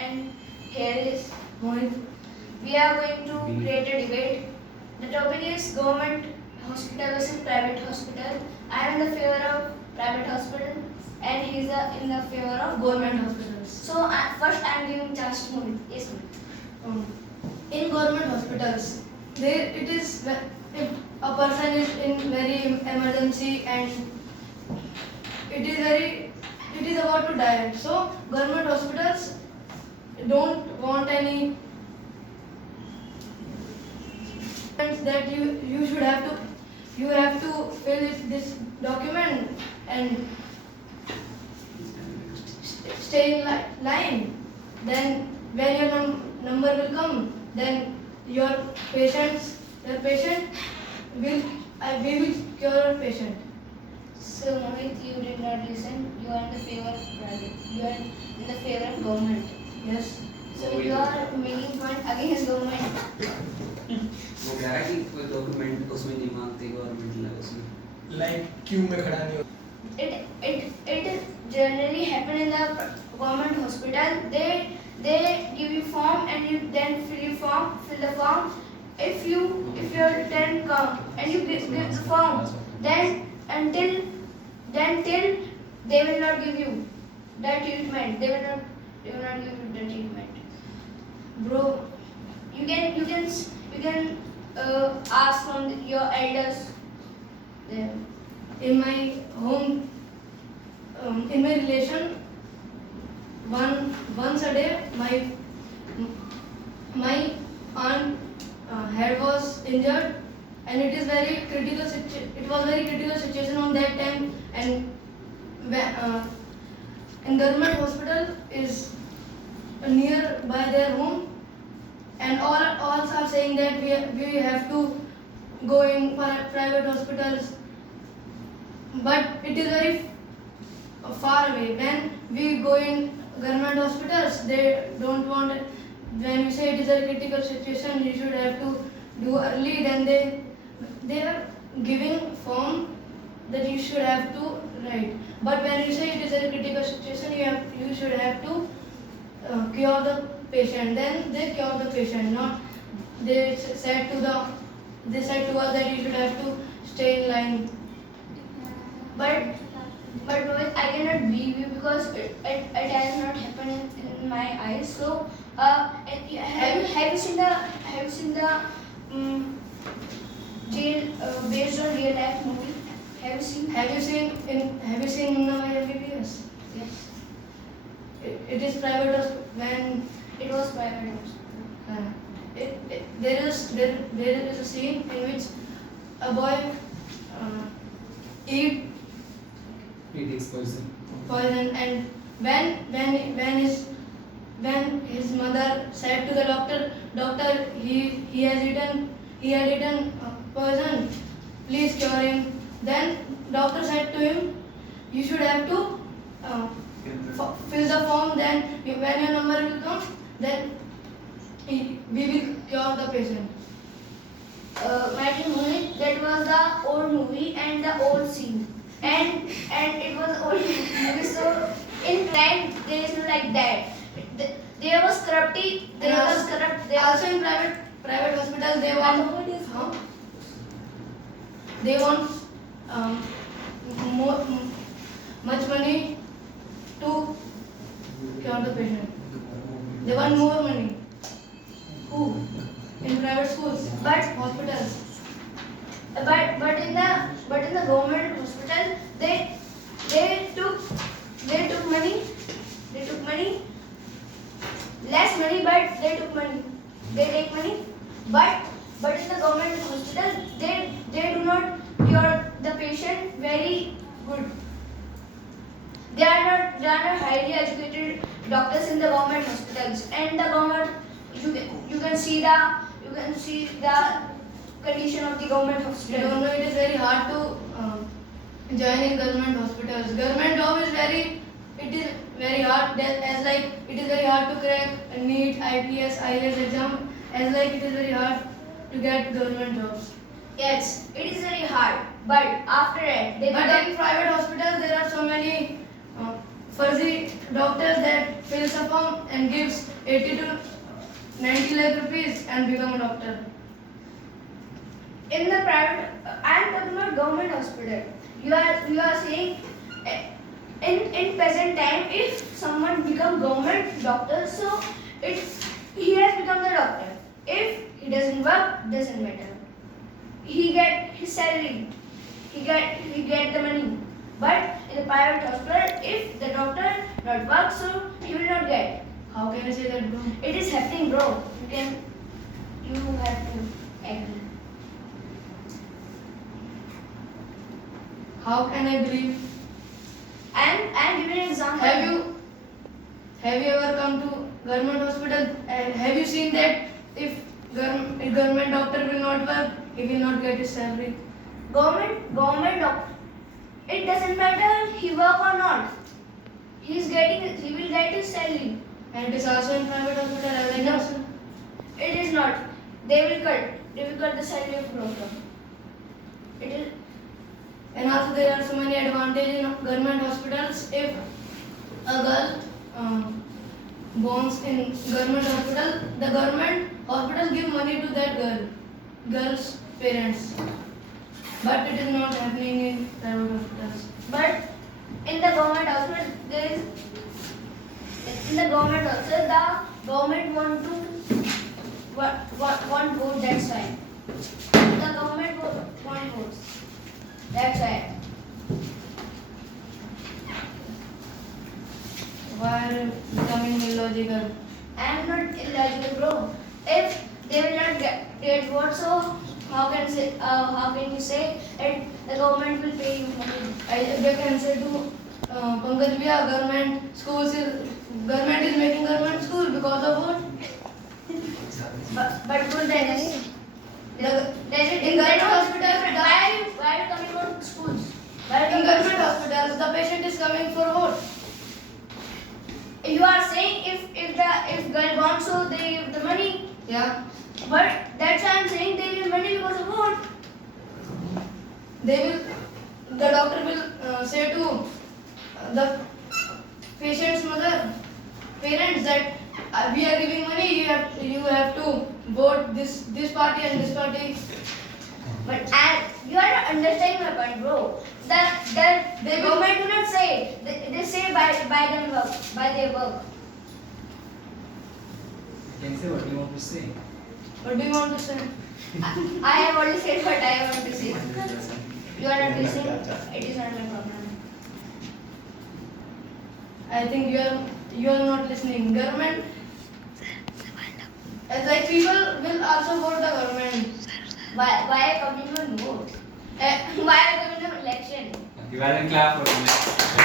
and here is Mohit. we are going to create a debate. The topic is government hospital versus private hospital. I am in the favor of private hospital and he is in the favor of government hospitals. So first I am giving chance to Mohit. Yes, Mohit. In government hospitals, there it is if a person is in very emergency and it is about to die. So government hospitals don't want any that you should have to fill this document and stay in line. Then when your number will come, then your patient will we will cure your patient. So Mohit, you did not listen. You are in the favor of private. You are in the favor of government. Yes. So you are making point against government. वो कह रहा है कि कोई document उसमें नहीं मांगते government उसमें लाइक क्यू में खड़ा नहीं होता. It generally happen in the government hospital. They give you form and you then fill the form. If your turn come and you give the form, then till they will not give you that treatment. They will not give you the treatment. Bro, You can ask from your elders there. in my home, in my relation, once a day, my aunt head was injured, and it is very critical. It was very critical situation on that time, and in government hospital is near by their home, and all are saying that we have to go in private hospitals, but it is very far away. When we go in government hospitals, they don't want it. When we say it is a critical situation, you should have to do early. Then they are giving form that you should have to write. But when you say it is a critical situation, you should have to cure the patient. Then they cure the patient. Not they said to us that you should have to stay in line. But Rohit, I cannot believe you because it has not happened in my eyes. So and have you seen the jail based on real life movie? Have you seen? Have you seen Munna Bhai MBBS? Yes. It is private when It was private hospital. there is a scene in which a boy eat readings person poison, and when his mother said to the doctor he had eaten poison, please cure him. Then doctor said to him, you should have to fill the form. Then when your number will come, then we will cure the patient. My dear Mohit, that was the old movie and the old scene. And it was old movie, so in time there is no like that. There was corrupty, there was corrupt. There Also in private hospitals they want much money to cure the patient. They want more money. Who? In private schools, But- hospitals. but in the government hospital they took money, less money, but they took money, they take money. But in the government hospital they do not cure the patient very good. They are not highly educated doctors in the government hospitals, and the government you can see the condition of the government You hospital. don't know, it is very hard to join in government hospitals. Government job is very hard. It is very hard to crack a NEET, IPS, IAS exam. It is very hard to get government jobs. Yes, it is very hard, but after that they But become in private hospitals there are so many fuzzy doctor that fills a form and gives 80 to 90 lakh rupees and become a doctor. In the private, I am talking about government hospital. You are saying in present time, if someone become government doctor, so he has become the doctor. If he doesn't work, doesn't matter. He get his salary. He get the money. But in the private hospital, if the doctor not work, so he will not get. How can I say that, bro? It is happening, bro. You have to agree. How can I believe? I'm giving an example. Have you ever come to government hospital and have you seen that if government doctor will not work, he will not get his salary? Government doctor. It doesn't matter he work or not. He will get his salary. And it is also in private hospital as I No. know. It is not. They will cut the salary of doctor. It is. And also there are so many advantages in government hospitals. If a girl borns in government hospital, the government hospital give money to that girl's parents. But it is not happening in private hospitals. But in the government hospital, there is. In the government hospital, the government want vote. That's why. The government want votes. That's why. Why are you becoming illogical? I am not illogical, bro. If they will not get votes, so how can you say that the government will pay you money? I can say to Pankaj Bhaiya, government is making government school because of what? But good there is. In government hospitals, Why are you coming about schools? in government hospitals, the patient is coming for what? You are saying if girl wants, so they give the money. Yeah, But that's why I'm saying they give money because of what? the doctor will say to the patient's parents that we are giving money, you have to vote this party and this party. But you are not understanding my point, bro. The government do not say. They say by their work. You can say what you want to say. What do you want to say? I have already said what I want to say. You are not listening. It is not my problem. I think you are not listening. Government, like people will also vote the government. Why are coming on vote? Why are coming on election? You guys can clap for me.